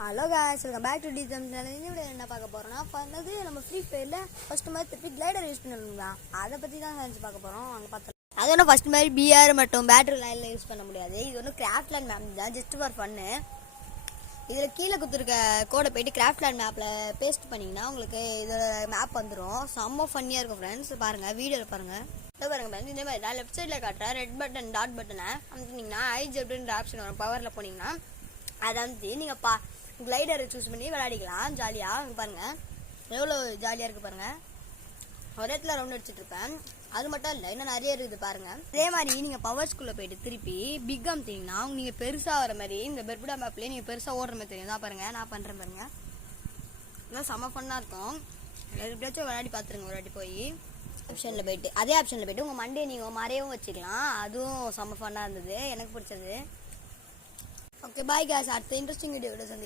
Hello guys, welcome back to DJM channel. இந்த video என்ன பார்க்க போறோம்னா பண்ணது நம்ம ஃப்ரீ ஃபயர்ல ஃபர்ஸ்ட் மாதிரி திருப்பி கிளைடர் யூஸ் பண்ணணும்னா அதை பத்தி தான் செஞ்சு பார்க்க போறோம். வாங்க பார்த்தலாம். அது ஒன்றும் ஃபர்ஸ்ட் மாதிரி பிஆர் மற்றும் பேட்டரி லைன்ல யூஸ் பண்ண முடியாது. இது ஒன்றும் கிராஃப்ட்லேண்ட் மேப் தான், ஜஸ்ட் ஃபார் ஃபன்னு. இதில் கீழே கொடுத்துருக்க கோடை போயிட்டு கிராஃப்ட்லேண்ட் மேப்பில் பேஸ்ட் பண்ணிங்கன்னா உங்களுக்கு இதோட மேப் வந்துடும். செம்ம ஃபன்னியாக இருக்கும் ஃப்ரெண்ட்ஸ். பாருங்கள், வீடியோவில் பாருங்கள். இதை பாருங்கள் ஃப்ரெண்ட்ஸ், இதே மாதிரி நான் லெஃப்ட் சைடில் காட்டுறேன் ரெட் பட்டன் டாட் பட்டனை அமுத்தினீங்கன்னா ஐஜ் அப்படின்ற ஆப்ஷன் வரும். பவரில் போனீங்கன்னா அதை வந்து நீங்கள் கிளைடரை சூஸ் பண்ணி விளையாடிக்கலாம் ஜாலியாக. இங்கே பாருங்கள் எவ்வளோ ஜாலியாக இருக்குது பாருங்கள். ஒரு இடத்துல ரவுண்ட் அடிச்சுட்டு இருப்பேன். அது மட்டும் இல்லை, இன்னும் நிறைய இருக்குது பாருங்கள். அதே மாதிரி நீங்கள் பவர் ஸ்கூலில் போயிட்டு திருப்பி பிக் அமுத்திங்கன்னா நீங்கள் பெருசாக வர மாதிரி இந்த பெர்புடா மேப்லேயே நீங்கள் பெருசாக ஓடுற மாதிரி தெரியும். தான் பாருங்கள், நான் பண்ணுறேன் பாருங்கள். இதெல்லாம் செம்ம ஃபன்னாக இருக்கும். எப்படியாச்சும் விளையாடி பார்த்துருங்க ஒரு வாட்டி போய். ஆப்ஷனில் போயிட்டு அதே ஆப்ஷனில் போயிட்டு உங்கள் மண்டே நீங்கள் மறையவும் வச்சுக்கலாம். அதுவும் செம்ம ஃபன்னாக இருந்தது, எனக்கு பிடிச்சது. ஓகே பாய் காய்ஸ், அடுத்த இன்ட்ரெஸ்டிங் வீடியோட சந்தி.